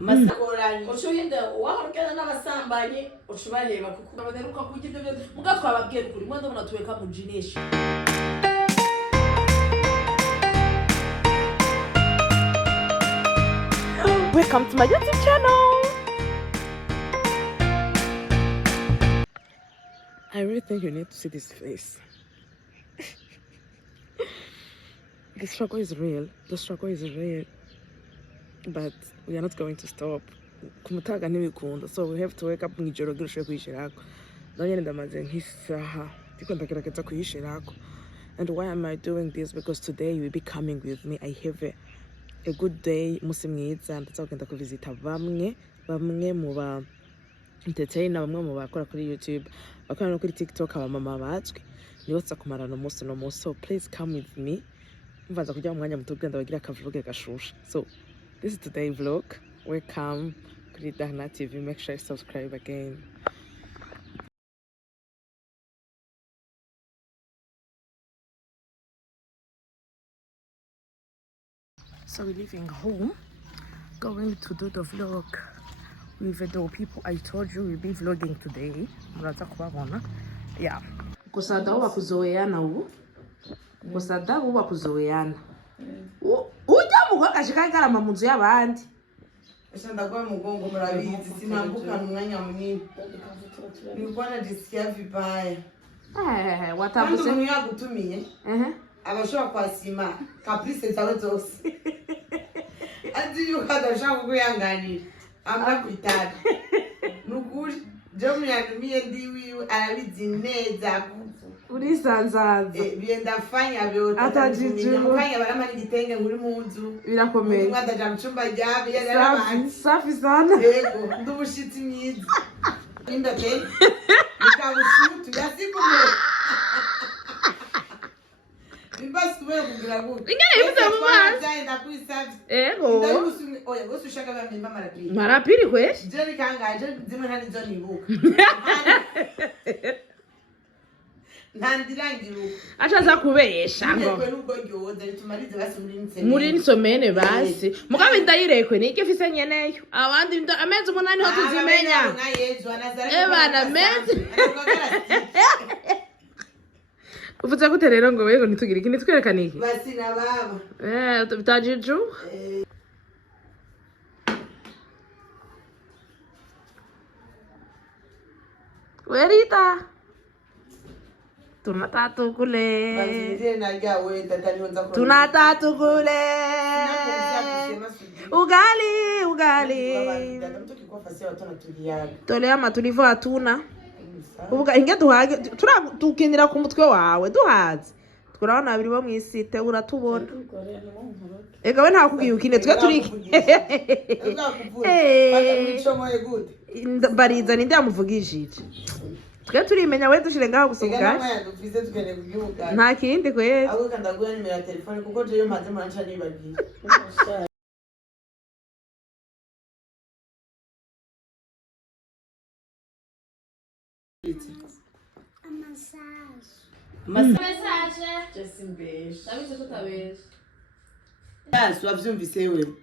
Masakorani ucuhinda wahorkana n'abasambanye ucubareba kuko baderuka kugira ibyo mugatwa babwira kuri mwe ndabona tuweka mujinisha. Welcome to my YouTube channel. I really think you need to see this face. The struggle is real. The struggle is real. But we are not going to stop. Kumutaga ntibikunda. So we have to wake up mw'ijoro gishwe kwishirako. Nanye ndamaze nk'isaha ndiko ndagerageza kuyishirako. And why am I doing this? Because today you will be coming with me. I have a good day. Musi mwiza ndazogenda kuvisita bamwe mu ba entertainer, bamwe mu bakora kuri YouTube, bakora no kuri TikTok, abamama bazwi. Nibatsa kumarana umunsi no munsi. So please come with me. Mvaza kujya mu mwanya muto genda bagira akavuge gashusha. So this is today's vlog. Welcome to WANJE TV. Make sure you subscribe again. So we're leaving home, going to do the vlog with the people I told you we'll be vlogging today. Yeah. Kusada uba kuzoeana ubu. Kusada uba kuzoeana. Ujya mugoka shikagara mamunzu y'abandi. Eshanda kwa mugongo murabizi sinambuka mwanya munini. Nibona disikia vibaya. Watabuze mwiya gutumiye. Abashobora kwasima caprice zawe zose. Ati yukadashaka kuyanganira. Amra kwitara. Nukuri je mwiyadumiye ndiwiwe arabizi neza. Uri sanzaza. Biendafanya byote. Atajiju. Mukanya baramara igitenge nguri mu nzu. Birakomeye. Mwadaja mu cyumba ryabe yari safi sana. Yego ndubushitsi myiza. Indake. Nikabushutu yasikumwe. Bibasi wewe kugira ngo. Ingene yibuze mu mazi. Zaenda kwisafi. Ego. Ndayusume oya gose ushaka bamemba marapiri. Marapiri kwe? Je bikangaje zimwe ntani zo nibuka. Ntandirangira uko. Achaza kubesha ngo. Muri nsomene basi. Mugabe ndayirekwe nike fise nyeneyo. Abandi amezi umunani ho tuzimenya. Ebana mezi. Uvuze gute rero ngo wego nitugira iki nitwerekana iki? Basi na baba. Tubitajiju. Werita. Tunatatu kule. Tunatatu kule. Ugali. Tole ama tulivo hatuna. Ubuga inge duhage tukinira ku mutwe wawe duhaze. Turabona abiri bo mwisite uratubona. Ega we nta kugiye ukine twe turi. Bariza ninde yamuvugishije. Twe turimenya we dushire ngaho gusubuga. Nta kindi kwese. Abo kandaguye nimero ya telefone kuko je yo maze mancha nibagiye. Message. Just in beijo. Sabe o que eu talvez? Sua vyumvise wewe.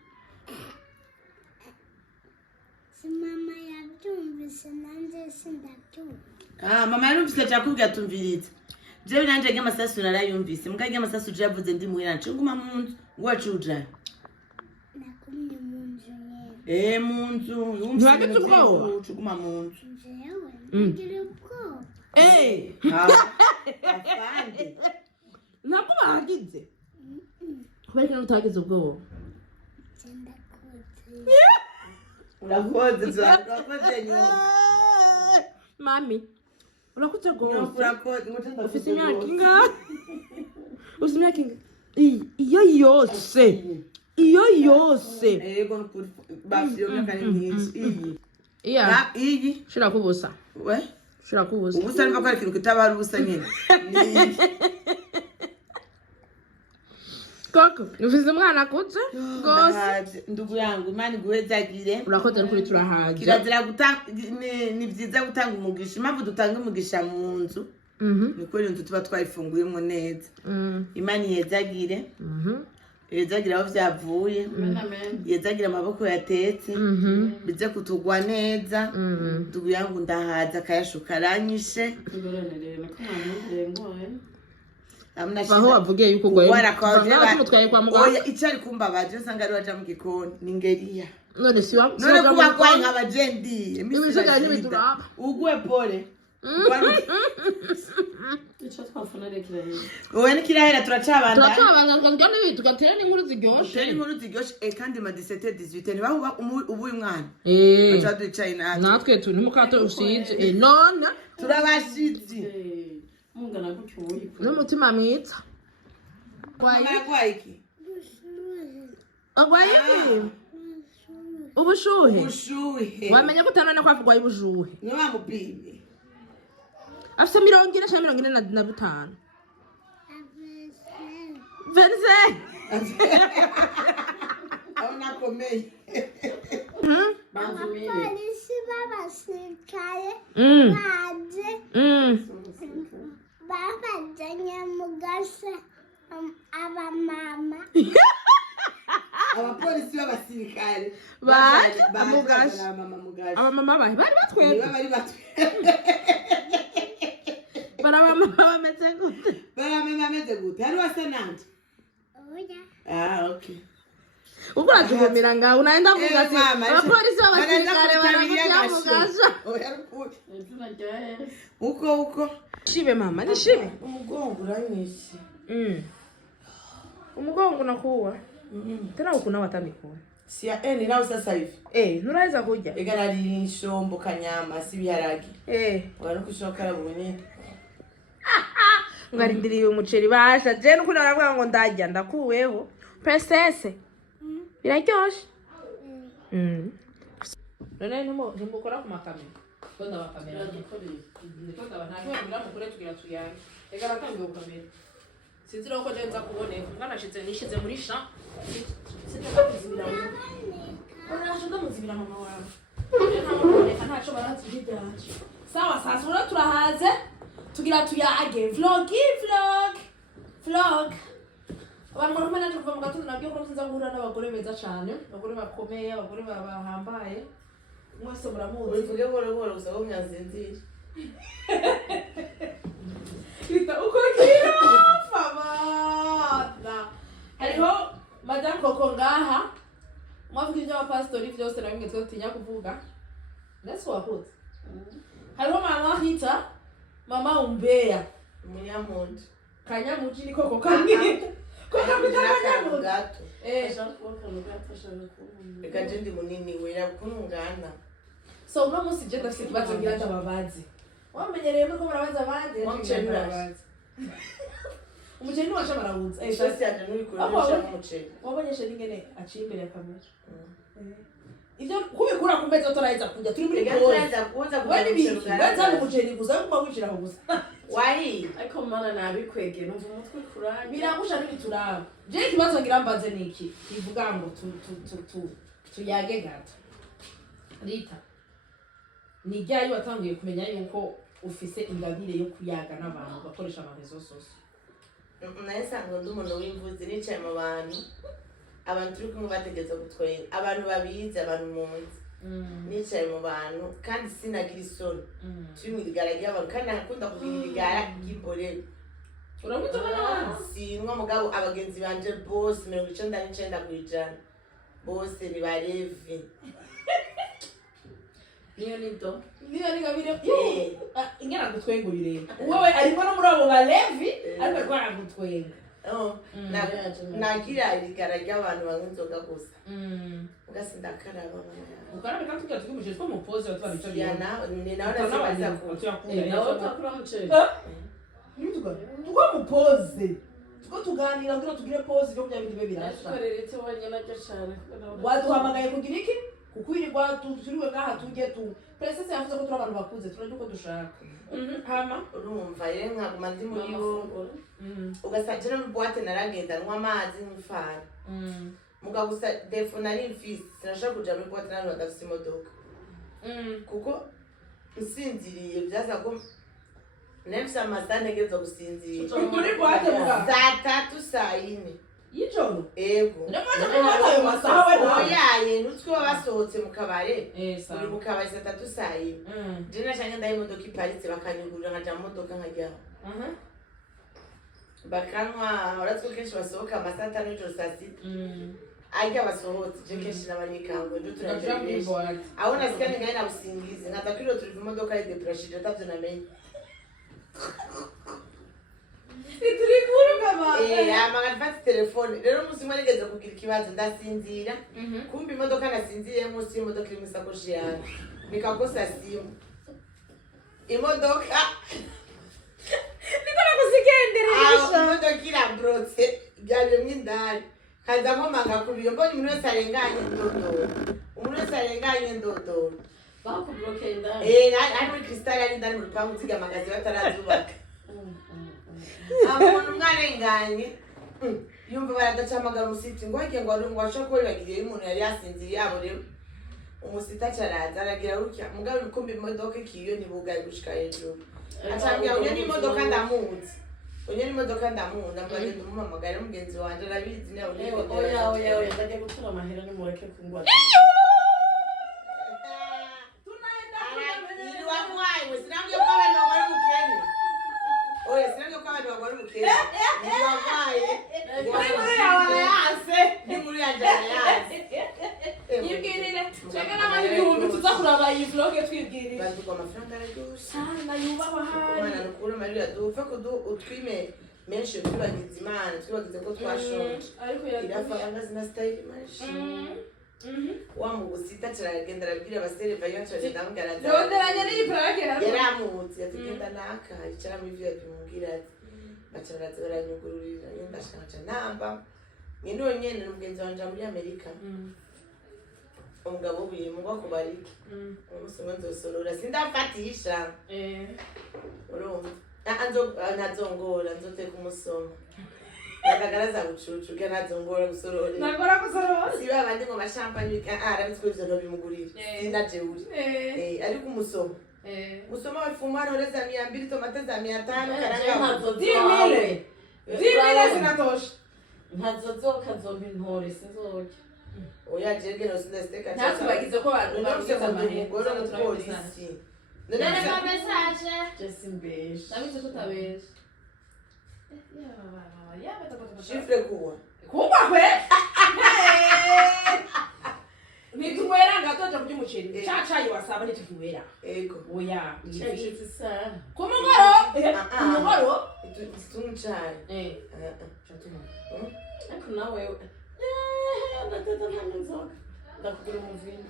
Mama yabyumvise nanjye sindabyumva. Mama yarumvise cyakubwira tumviritse. Je nanje ng'amasasu narayumvise. Mukage amasasu je yavuze ndi muhera ncunguma mu nzu. Wacuja. Nakumye mu nzu nyene. Mu nzu. Ntwage tuko. Ucuguma mu nzu. Jewe. Ngire ubwo. Afande. Ntabwo bagize. Kubera utagize ubwoba. Urakoze nyo. Mami. Urakoze gose. Urakoze ngutenda ufise imyaka ingahe? Ufise imyaka ingahe? Iyo yose. Yego nukuri basi yo myaka ni myinshi. Iyi. Iya. Iyi. Shira kubusa. We? Shira kubusa. Ubusa niba kwari kintu kitabara ubusa nyene. Koko, ufise umwana kuze? Gose. Ndugu yangu Imana iguhezagire. Urakoze n'ukuri turahaje. Kirazira gutanga ni vyiza gutanga umugisha. Impamvu dutanga umugisha mu nzu. Ni kweli nzu tuba twayifunguyemo neza. Imana ihezagire. yezagira aho vyavuye yezagira amaboko yatetse bize kutugwa neza tuguya ngo ndahaza akayashuka aranyishe aho wavugiye yuko mutwaye kwa muganga oya icari kumbabaje usanga ari waja mu gikoni ni ngeriya none kuba kwaye nk'abajendi ibisigaye n'ibituraba ugwe pole Ico twafuna rekirahera. Wowe nikirahera turacabanda kandi tugatera n'inkuru ziryoshe kandi ma 17 18 nibaho ubu umwana bacaducaye natwe turi mukato usije none turabashitsi Mungana kucyuyi n'umutima mwiza kwayiki agwaye ubushuhe wamenye ko utanone ko avugwa y'ubushuhe no bamupimye afite 45 Venze nakomeye abapolisi b'abasirikare baje babajanye mu gasa abamama abapolisi b'abasirikare baje abamama bari batwebwe barabama bameze gute hari wasa nanje oya okay uko urajugumira ngaho unaenda kuvuga ati abapolisi b'abasirikare baramugasha uko shibe mama ni shibe umugongo uranyishe umugongo nakuwa tena ukuna watamikuna siya eni nawe sasa hivi nuraiza kuja igarari shombo kanyama sibiharagi wari kushokara bunye ngarindiriye umuceri basha je nuko naravuga ngo ndajya ndakuweho princesse biraryoshe none ntimukora ku makamera tonda bakamera tonda banashobora mukure tugira tuyange ega batangiye gukamera sinzira uko ndenza kuboneka mwanashize nishize muri sha sinakuzibira mu urasho ndamuzibira mama wawe ntaco barazibiraje sawa sasa ura turahaze tugira tuyage vlog abantu barimo naje kuva mu gatondo nabyo ko nza guhura n'abagore beza cyane abagore bakomeye abagore bahambaye mwese muramuzi uvuge boro gusa ko myazinzira Kita uko kira famana hariho madame Koko ngaha mwavuga ibyo abapastori byose na bimwe twatinya kuvuga nese wakoze hariho mama Hita mama Umbea Munyamuji Kanyamuji ni Koko kamwe Koko Kanyamuji Ekaje ndi munini wera kunungana so uno munsi je ndafite kibazo ngira ndababazi wamenyereye ko murabaza abandi umuceri ni washa barawuza shasi yaje nuri kurisha umuceri wabonyeshe ningene aciye imbere ya kamera ivyo kubikura ku meza turaheza kujya turi muri pause wani biki baza mu muceri gusa kuba wicira aho gusa wari ariko mana nabikwege numva umutwe kuranye biragusha n'ibituraba je kibazo ngira mbaze niki kivuga ngo tuyage gato Rita ni ryari watangiye kumenya yuko ufise ingabire yo kuyaga n'abantu bakoresha amarezo sose nasanzwe ndi umuntu w'imvuzi nicaye mu bantu abantu turi kumwe bategetse gutwera abantu babizi abantu munsi nicaye mu bantu kandi sinagira isoni turi mu rigara ry'abantu kandi nakunda kugira irigara ry'imborero uramuta n'abandi sinwa mugabo abagenzi banje bose 99% bose ni barevi niyo ngabire ingera gutwengurire wowe ariko no muri abo balevi ariko rwara gutwenga nagira irigara ry'abantu banywa inzoga gusa ugasinda karaba ukarabe kandi tugira twimuje two mu pose batwara icyo yana ni nawe nazabaza ko nawe takura muceri tuko mu pose tuko tuganira kugira tugire pose byo byabindi be birasha koreretse wanyana cyo cyane waduhamagaye kugira iki kukwirirwa turiwe ngaha tujye tu princess yavuze ko turi abantu bakuze turajye uko dushaka hama urumva rero nkaguma ndi muri yo ugasajira mu boîte naragenda nywa amazi n'ifana mugabo gusa defo nari mfise sinashaka kuja muri boîte nari badafise imodoka kuko nsinziriye byaza ko nefisa amasaha ntegereza gusinzira muri boîte muga saa 3 saa 4 Y'ijoro. Ego. Ayo masaha we nawe. Oyaye nutwe basohotse mu kabare. Uri Uri mu kabare 3 saa 1. Je nashanye ndaye imodoka iparitse bakanyugurira nkaja mu modoka nkajyaho. Bakanwa uratwe kenshi basohoka amasaha 5 n'ijoro saa 6. Ajya basohotse je kenshi n'abanyikangwe ndo turaje. Aho nasikane ngaye na busingizi nkatakiro turi mu modoka ya depression atavyo namenye. Turi kuruka baba. Amagafata telefone. Rero musi mwanigeze kugira ikibazo ndasinzira. Kumbi imodoka nasinziye munsi y'imodoka iri mu sakoshi yanjye. Nikakosa simu. Imodoka Nikora kuzigenderesha. Imodoka irabrotse byaje mwindani. Kaza nkomanga kubiyo mbonye umuntu wese arenganye ndodoro. Umuntu wese arenganye ndodoro. Bakubloke indani. Ari muri Crystal ari ndani mu rupangu ziga magazi batarazubaka. Umuntu mwarenganye yumva baradacamagara umusiti ngo hake ngo ari ngo ashaka bagiriye umuntu yari yasinziriye abo rero umusita cyaraza aragira rukya mugabe bikombe imodoka kiyo nibugaye gushika hejuru atambya unye n'imodoka ndamunzi unye n'imodoka ndamunzi ndambaye ndumumamagara mugenzi wanje arabizi nawe oya ndaje gutura amahera nimureke kungwa tunaenda kwa wamwaye wesinambye kwa abantu bari bukene oya sinambye kwa abantu bari bukene ni wamwaye muri yawe yase ni muri yanje yase yibwirire cheka n'abandi bihumbi tuzakuraba iyi vlog twibwirire bantu kwa amafaranga aragusha sana yubahwa hari Imana nukuri Maria dupfa kudu utwime menshi twibagize Imana twibagize ko twashonje ariko irafanga zina style mashi wa mu busita cyaragenda arabwira abasereva yacu ndamugaraza Roderanya ni pragera yaramutse yatigenda naka icara muri VIP mubwira ati bacaraza baranyugururira ndashaka namba nyine nyene n'umugenzi wanje muri Amerika umugabo ubuye mugwa kubariki umusongo nzosorora sindafatisha urumva ntazongora nzoteka umusoma nakagaraza bucucu ke ntazongora gusorora nakora gusorora si babandi ngo mashampanye arabitswe ivyo no bimugurira sinaje uri ariko umusoma musoma wafuma noreza 200 tomate za 500 karanga 10,000 zinatosha ntazozoka zombi ntore sinzoke oya jege no sindasteka ntakubagize ko abantu bagize amahera no polisi Nene kwa message. Just imbesh Sabize tutabesha. Shifre kuwa kuba kwe nitumwera ngatoja kuri muceri chacha yiwasaba nitukiwera ego oya chifre sana kumugoro tunchai chatuma ariko nawe ndatata ntanzoka ndakugura umuvini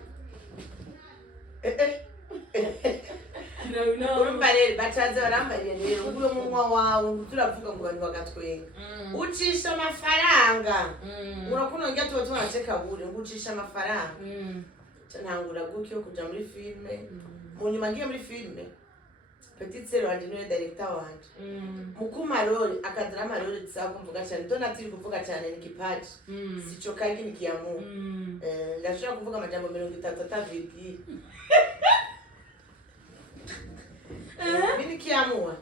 urumva rero bacaze barambariye rero uguye munwa wawe turavuga ngo abantu bagatwenga ucisha amafaranga urakuno njya tuba tunaceka buri ngo ucisha amafaranga ntangura gutyo kuja muri filme mu nyuma ngiye muri filme Petit Sero wanje niwe director wanje mukuma role akadrama role tsako mvuga cyane donatiri kuvuga cyane ni kipaji sicho kangi nikiamu ndashaka kuvuga amajambo 30 atavidi Mini kiamua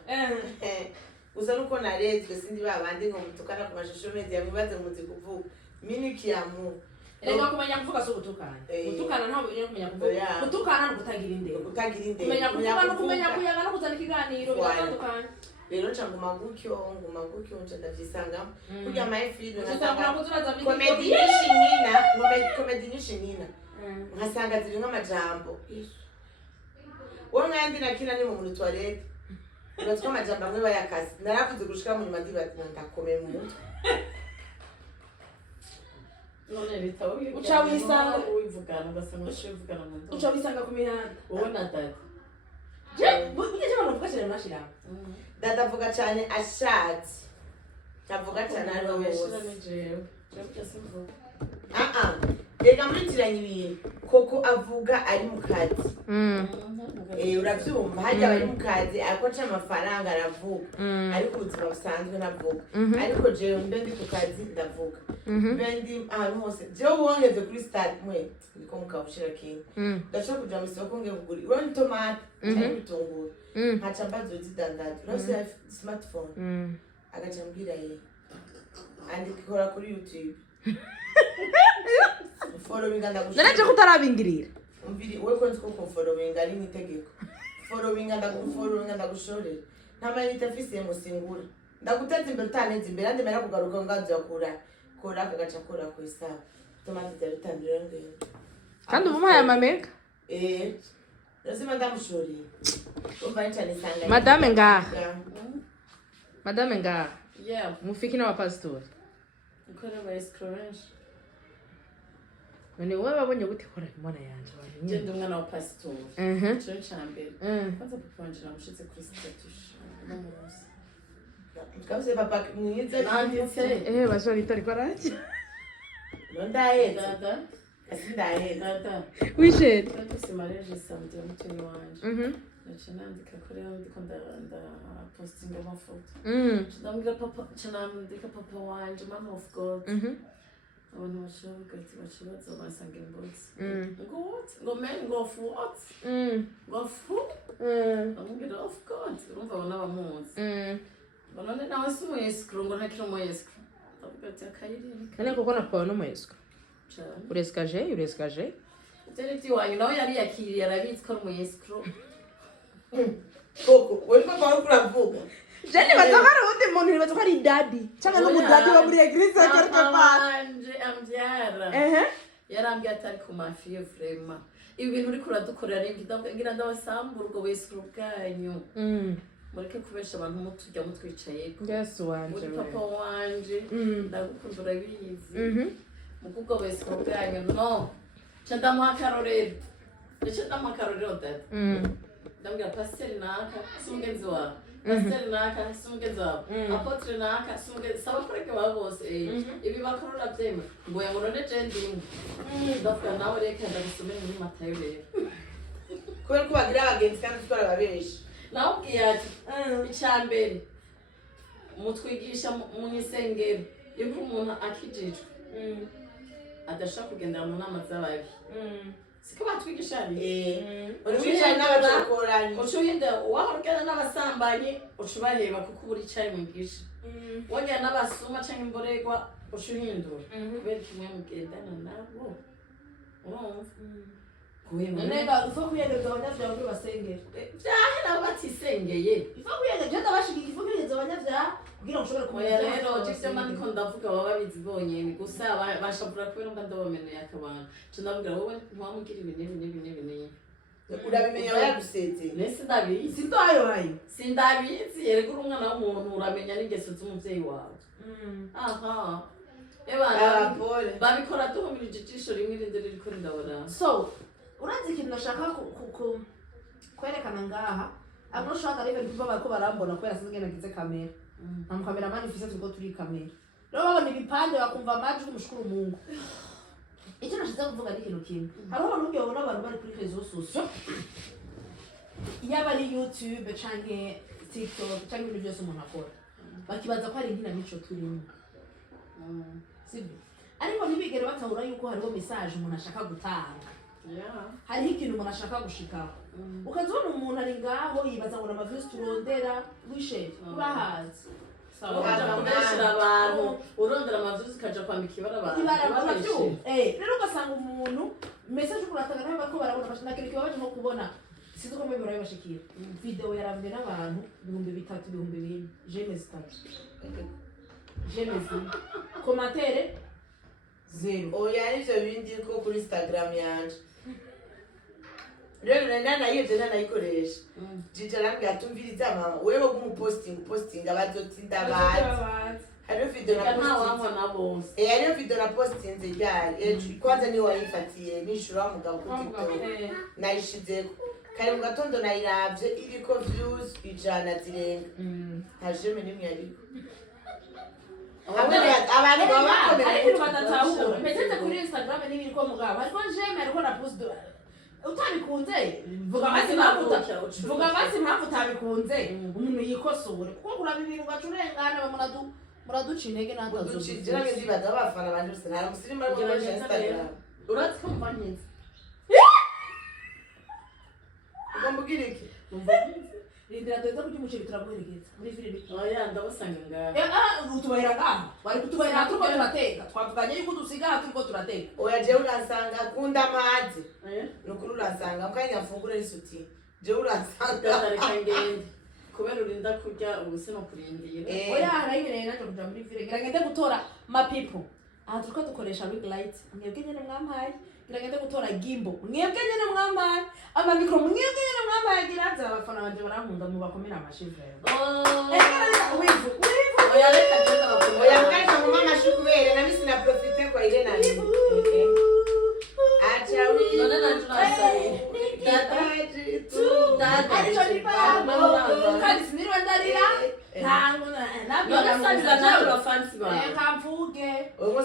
uza nuko narezwe sindi babandi ngo mutukana ku mashusho mezi yabibaze muzi kuvuga mini kiamua Reka kumenya kuvuga so gutukana. Gutukana ntabwo uri kumenya kuvuga. Gutukana no kutagira indero. Kutagira indero. Kumenya kuvuga no kumenya kuyaga no kuzana ikiganiro bitandukanye. Rero nguma gutyo nje ndavyisanga. Kurya my film nasanga kuzuraza comedy nyinshi nkasanga ziri nk'amajambo. Wowe mwandi nakina ni mu muri toilette. Uratwa amajambo amwe bayakazi. Narakuze gushika mu nyuma ndibati ndakomeye mu mutwe. None bitawo uca wisanga wivugana ugasanga ushivugana mu nzu uca wisanga ku mihanda wowe na dada burya cyane bavuga cyane mashira dada avuga cyane ashatse avuga cyane ari wowe reka muritiranye ibintu koko avuga ari mu kazi uravyumva hajya bari mu kazi ariko aca amafaranga aravuga ariko ubuzima busanzwe navuga ariko jewe mbe ndi ku kazi ndavuga mbe ndi ahantu hose jewe wongeze kuri stade mwe niko mukabushira kintu ndashaka kuja mu isoko nge kugura uroni tomate cyangwa ibitunguru nkaca mbazo zidandaza urose smartphone agaca mbwira ye andika ikora kuri YouTube. Following ndagushora. Naraje kutarabingirira. Umviri we konzi ko following ari nitegeko. Following ndagushorera. Ntamayita afise musingura. Ndaguteza imbere utaneze imbere andi mera kugaruka ngazo yakura. Kora kagaca kora ku isaha. Tomate byarutandira ngene. Kandi umuhaye amamega. Lazima ndamushorera. Umva nchani sanga. Madame ngaha. Madame ngaha. Yeah. Mufiki na wapastori. Ukora ba escroage. None wewe babonye gute kora imana yanje bari. Je ndi umwana wa pastor. Cyo cyambere. Kwanza pupanje namushitse kuri status. N'umurusi. Kabise papa mwiza. Nanditse. Bashora itari koraje. Nondaye. Dada. Asindaye. Dada. Wisheri. Twese mariage samedi ya mutoni wanje. Naca nandika kuri ndiko nda posting amafoto. Ndambwira papa nandika papa wanje man of God. Abantu bashaka bakibaza basanga inbox. Ngo men go for what? Go for? Ndambwira of God. Urumva bona bamuzi. Bona nawe simu yeskro ngo ntakira mu yeskro. Ndambwira ati akayiri. Kana koko na pawa no mwesko. Cyane. Ureskaje? Teleti wanyu nawe yari yakiriye arabitswe mu yeskro. Koko, wewe papa ukuravuga. Jeni batokara undi muntu batokara idadi. Cyangwa no mudadi wa muri eglise quelque part. Anje ambyara. Yarambye atari ku mafi yo frema. Ibi bintu uri kuradukorera ngira ndabasambura ubwo wese bwanyu. Mureke kubesha abantu mutujya mutwicaye. Yes wanje. Uri papa wanje. Ndagukunda urabizi. Mukubwo wese bwanyu no. Chandamuha karorero. Chandamuha karorero dad. Ndambwira pasiteri naka sumugenzi wawe. Pasiteri naka sumugenzi wawe. Apotre naka sumugenzi sabakoreke baba bose. Ibi bakorora byema. Ngo yamurone jending. Ndavuga nawe reka ndagusomera muri Matayo rero. Kubera ko bagira abagenzi kandi twara babeshi. Nawe ubwiye ati icyambere mutwigisha mu isengero iyo umuntu akijijwe adashaka kugendera mu nama z'ababi. Siko batwigisha ni Urubica n'abacokoranye. Ucuhinda wahorgana n'abasambanyi ucubaheba kuko buri cyari mu gisha. Wongera n'abasuma cyangwa imboregwa ucuhindura. Kubera kimwe mugendana nabo. Nega ufa kuyeneza abanyabyaha ngo basengere. Byahe nabo batisengeye. Ifa kuyeneza byo ndabashigika ifa kuyeneza abanyabyaha kugira ngo ushobore kumenya rero cyo mani ko ndavuga baba bizi bonyene gusa bashabura kubera ngo ndabamenye akabana. Cyo ndavuga wowe ntiwamugira ibintu. Urabimenya yagusetse. Nese ndabizi. Sindayo hayo. Sindabizi yereka umwana w'umuntu uramenya n'ingeso z'umuvyeyi wawe. Aha. Ebana babikora duhumirije ijisho rimwe rinde ririko ndabara. So urazi ikintu nashaka kwerekana ngaha abro shaka rero biva bako barambona kwera singe nagize kamera nta cameraman ifise turiko turi kamera rero babona ibipande bakumva amajwi umushukuru Mungu icyo nashize kuvuga ni ikintu kimwe hariho abantu ngiye babona abantu bari kuri réseaux sociaux yaba ari YouTube canke TikTok canke ibintu byose umuntu akora bakibaza ko ari inkinamico turimo sibyo ariko ntibigere batahura yuko hariho message umuntu ashaka gutanga. Hariho ikintu umuntu ashaka gushikaho. Ukazibona umuntu ari ngaho yibaza ngo amaviews turondera wishe urahazi. Sawa kubeshira abantu urondera amaviews kaja kwambika ibara abantu. Rero ugasanga umuntu message kuratanga nawe bako barabona bashaka kiriki babaje nko kubona sizo ko mbere bashikira. Video yarambe n'abantu 3,000 4,000 j'aime ça. J'aime ça. Commentaire zero. Oya nivyo bindi ko kuri Instagram yanje. Rero nana yivyo nayikoresha. Jitarambye atumviriza mama wewe posting abazotsinda abantu. Hariyo video na posting. Hariyo video na posting nzijari. Kwanza ni wayifatiye nishura mugabo ku TikTok. Nayishizeko. Kare mu gatondo nayiravye iriko views 100 zirenga. Hajeme nimwe ariko. Abantu baba ariko badatahura mbese kuri Instagram n'ibiri ko mugabo ariko jeme ariko na post utabikunze vuga basi mpamvu utabikunze umuntu yikosore kuko kuraba ibintu gacurengana muraduca intege n'atazugira n'ibindi badabafana banje bose nta musirimu ari muri Instagram uratse ko mvanyize ugomba ugira iki rindira doza kurya umuceri turaguherekeza muri filime oya ndabasanga ngaho utubahera ngaha bari kutubahera turiko turateka twavuganye yuko dusigaha turiko turateka oya jewe uransanga akunda amazi nukuri uransanga mukanya afungura n'isuti jewe uransanga reka ngende kubera urinda kurya ubuse no kurindira oya harayibereye naje kuja muri filime ngira ngende gutora mapipo aha turiko dukoresha ring light mwebwe nyene mwampaye ngira ngende gutora gimbo mwebwe nyene mwampaye amamikro mwebwe nyene mwampaye giraza abafana banje barankunda mu bakomera amashivere wivu oya reka jenda bakomera oya mukanya mu mama shukubere na misi na profite kwa ile nani acha wi none nanjye dadaji tu aricho ni babo kandi sinirwa ndarira ntango none sanza nawe bafansi bawe kamvuge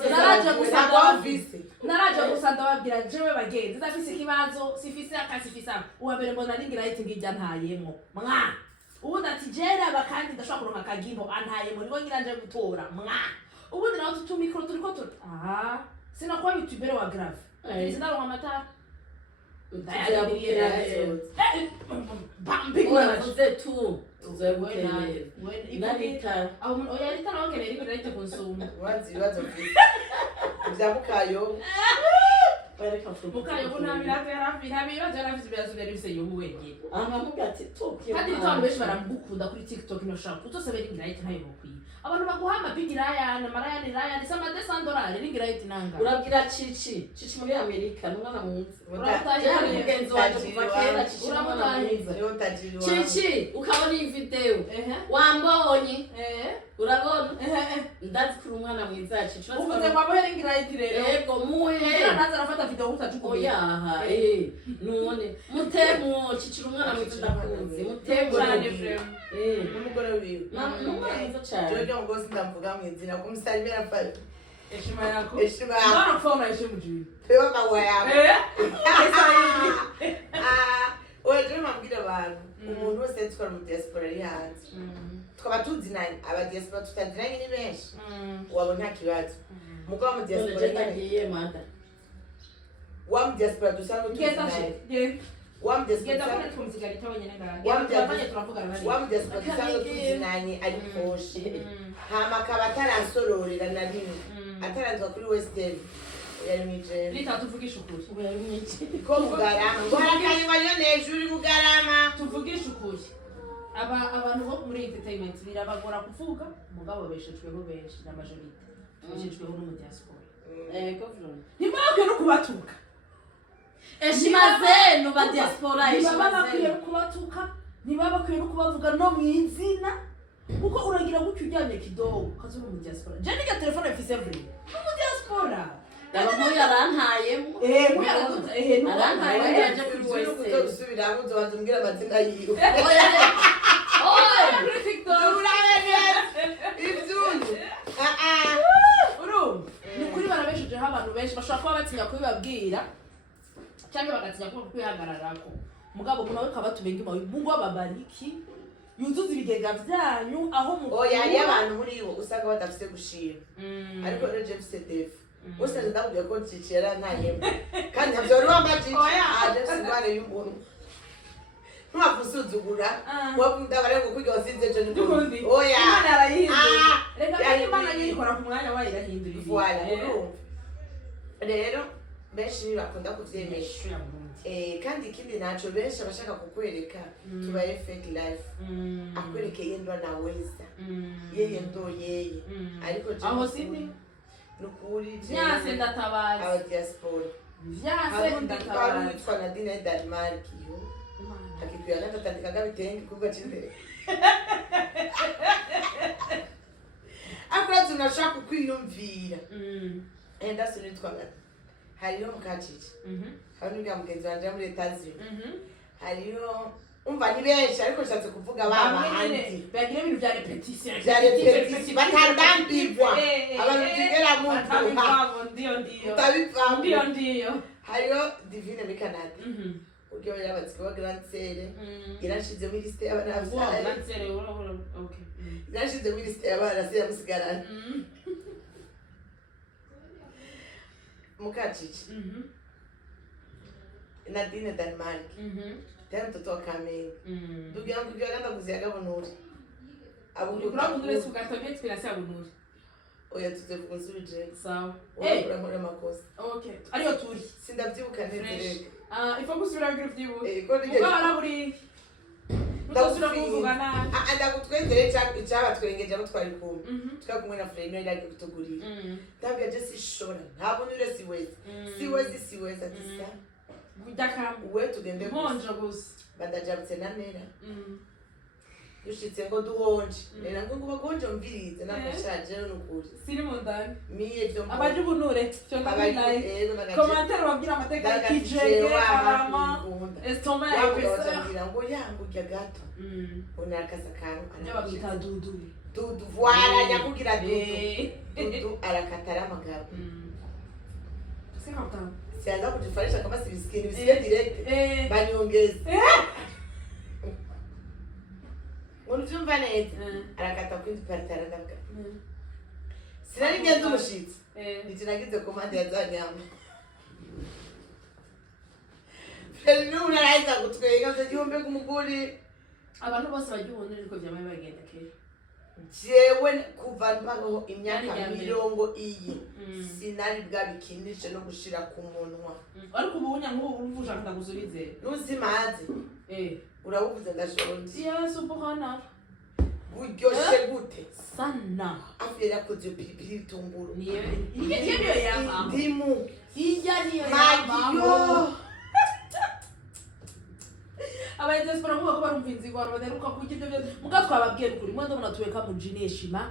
naraje gusanga office naraje gusanga babwira jewe bagenzi ndafise ikibazo sifise akasifisa uwabere mbona ringira iti ngijya ntayemo mwa ubundi ati jera bakandi ndashaka kuronka kagimbo antayemo nibo ngiranje gutora mwa ubundi nawe tutu micro turiko tu sinakuwa youtubere wa grave sinaronka amatara bambivuze tu tuzogukenera nanita oya rita nawe kenera ibintu ariko konsuma wazi ibibazo bya mukayo bareka fuko mukayo kunamira ibibazo yarafise ibibazo byari bise yomu wenyine ahamubwira ati tuki kandi abantu benshi baramukunda kuri TikTok no shop utosabera ingirayiti ntayo bokwiye abantu baguha amabigira yana marayani rayani sama $100 ingirayiti nanga urabwira cici muri Amerika n'umwana mwiza urataje mugenzi wanje kuva kera cici n'umwana mwiza cici ukabona iyi video wambonye urabona ndazi kuri umwana mwiza cici uvuze kwa bohera ingirayiti rero yego muhe naza arafata video utajukuye oyaha none mutemu cici umwana mwiza ndakuzi mutemu cyane n'umugore wiwe n'umwana mwiza cyane jojo ngo sindamvuga mu izina kumusalimira pale heshima yako heshima yako bana phone heshima juu pewa mawa yako oje mambwira abantu umuntu wese twara mu diaspora ari hanze tukaba tuzinanye aba diaspora tutaziranye ni benshi wabona nta kibazo mugabo mu diaspora yagiye manda wa mu diaspora dusanzwe tuzinanye wa mu diaspora dusanzwe tuzinanye ari poshe hama akaba ataransororera na rimwe ataranzwa kuri western yari mwijene litatuvugisha ukuri ngo yari mwiki ko mugarama ngo harakanye wariyo nejuru mugarama tuvugisha ukuri abantu bo muri entertainment birabagora kuvuga mugabo beshejweho benshi na majorite beshejweho no mu diaspora government nimake no kubatuka heshima zenu ba diaspora heshima zenu kubatuka ntibabakwiye no kubavuga no mu izina uko uragira gutyo ujyanye kidogo kazo mu diaspora je niga telefone mfise every mu diaspora abantu yarantayemo arantaye yaje kuri wese gusubira aho uzobanza amazina yiwe kuri TikTok urumva ni ukuri barabeshejeho abantu benshi bashobora kuba batinya kubibabwira cyangwa bagatinya kuba kwihagararako mugabo munawe kabatumenga imawe Mungu ababariki yuzuza ibigega vyanyu aho mu oya ari abantu muri bo usanga badafite gushira ariko rero je mfite defu bose ndakubwiye ko cicera ntayemo kandi ntabyo wari wambaje aje singwane y'umuntu ntuwapfusuzugura wabunda bare gukwiga wasinze je n'ukundi oya imana arayihindura reka kandi imana yikora ku mwanya wayo irahindura voilà rero benshi bakunda kuvyemesha kandi ikindi naco benshi abashaka kukwereka tubaye fake life akwereke yendo anaweza yeye ndo yeye ariko je aho sindi nukuri je nyase ndatabaza aba diaspora nyase ndatabaza witwa Nadine Denmark yo akikuya natatandika gabitenge kubwa cindere akora tunashaka kwiyumvira enda sinitwa hariyo mukaciki hano ngira mugenzi wanje muri etazi hariyo umva ni benshi ariko nshatse kuvuga baba handi bagira ibintu bya repetition batandambirwa abantu tigera mu ndiyo hariyo Divine muri Canada ubwo yarabatswe wa Grand Sere irashize muri liste y'abana irashize muri liste y'abana se yamusigarana mukaciki Nadine Denmark tena mtoto wa Kamenge ndugu yangu kiaganda kuziaga bunuri Ukura bunuri sukatabye twirase abunuri oya tuze kunsubije sawa ura makosa okay ariyo turi sindavyibuka neza ifo gusubira ngira vyibuka ko nige ukara buri ndasubira kuvugana ndagutwendere cyaba twengeje abo twari kumwe twakumwe na Freno yari kutugurira ndabya je sishora nta bunure siwezi atisa Budaka uwe tugende honje gusa badajabutse na nera dushitse ngo duhonje nera ngo bagonje mvirize nakoshaje n'ukuri siri mu ndani miye byo abaje bunure cyo ndabilaye commentaire babwira amateka y'ikijege arama estoma ya pesa ngo yangurya gato unakaza kantu anabita dudu voila nyakugira dudu arakatara amagabo sianza kujifanisha kama si bisikini direct banyongeza Unjumva neza arakata kwindi partara ndabwa sinari ngeze umushitsi nitinagize komande yazanyama Freno unaraza gutwega ndagihombe kumuguri abantu bose bagihonde niko byamaye bagenda kera jewe kuva mpagaho imyaka 20 sinari bwabikinishe no gushira ku munwa ariko ubunya nk'ubu uruvuje ndagusubize nuzimazi urabuvuze ndashonje yes ubuhana uryoshe gute sana afira kuzo pilipili tumburu niyo niyo yama ndimu ijya niyo yama aba diaspora ngo barumvinzi ngo baderuka kugira ibyo byose muga twababwiye kuri mwe ndabona tuweka mu jineshima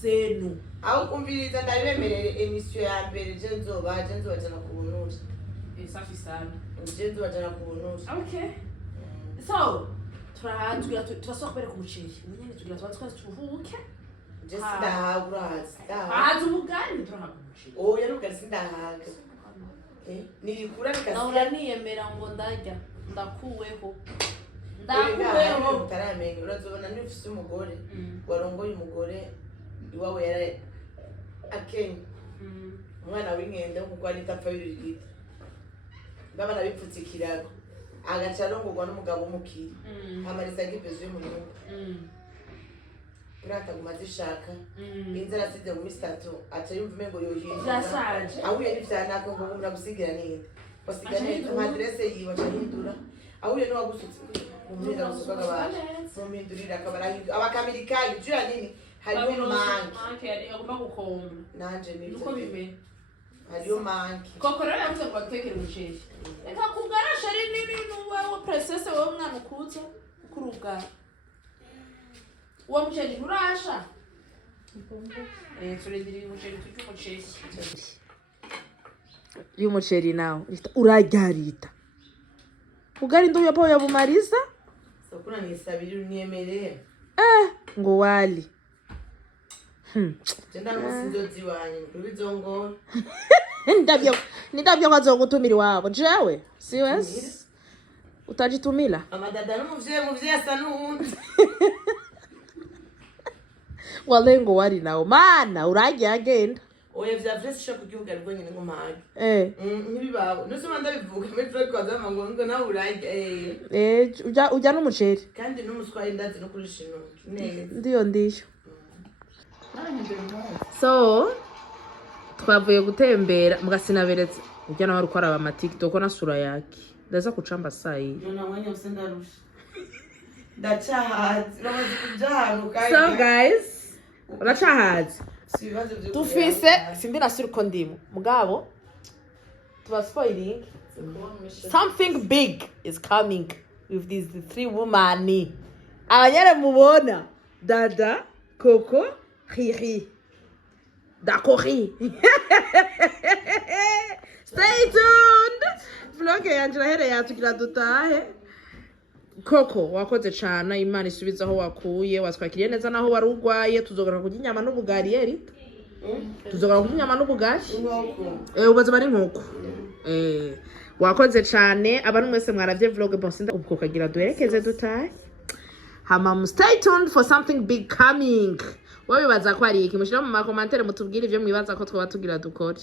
zenu aho kumviriza ndabemerere emission ya mbere je nzobajana ku bunuri safi sana je nzobajana ku bunuri okay so turasohoka kubera ku muceri unyene tugira twazi tuvuke je sindahagura haza ubugari turahaga umuceri oya nubwo sindahaga nirikura naura niyemera ngo ndarya ndakuweho utaramenye urazobona nifise umugore warongoye umugore iwawe yara akenye umwana w'inkende kuko ari tapfa y'urigita babana bipfutse ikirago agaca arongorwa n'umugabo w'umukiri amarisa gipezo mu nyumba urataguma zishaka inzara asize mu misato aca yumva umengo yohindura ahuye n'ivyanako ngo muragusigira ninde wasigane amadresse yiwe acahindura ahuye n'uwagusutse umurira gusukaga abantu mumpindurira akabarahindu abakamirikayi jya nini hariyo manki agomba gukomba nanje nibyo uko bimeye hariyo manki koko rero yavuze ngo batekere umuceri reka kugarasha ari nini n'uwawe princesse wowe mwana ukutse kuruga uwo muceri urasha turindiriye umuceri tujye umuceri y'umuceri nawe uraryarita ugari ndo yapo yabumariza sokuna nisabiri unyemereye ngo wali tenda n'umusinzozi wanyu kubizongora ndabyo kwazogutumira iwabo jewe siwes utajitumila amadada n'umuvyeyi asa n'uwundi wale ngo wali nawo mana urajya agenda oya vya vresi shaka kugihuga rwo nyine ngomage nkibibabo nusoma ndabivuga muri vlog kwaza ngo nawe urajya ujya n'umuceri kandi n'umuswayi ndazi no kurisha intoki neza ndiyo so twavuye gutembera mugasinaberetse ujya nawe ariko araba TikTok na sura yake ndaza kucamba sayi nona mwanya usendarusha ndacahazi bamaze kujahano kandi so guys uracahazi tufise sindi nasuri ko ndimo mugabo tuba spoiling something big is coming with these three women abanyere mubona dada Coco Riri Dakori stay tuned vlog yanje rahere yatugira dutahe Coco wakoze cyane Imana isubiza aho wakuye waswakiriye neza naho wari ugwaye tuzogara kurya inyama n'ubugari eri tuzogara kurya inyama n'ubugari ubaza bari nkoko wakoze cyane abantu mwese mwaravye vlog bonsinda ubwo kagira duherekeze dutahe hama stay tuned for something big coming wabibaza ko ari iki mushira mu commentaire mutubwire ivyo mwibaza ko twaba tugira dukore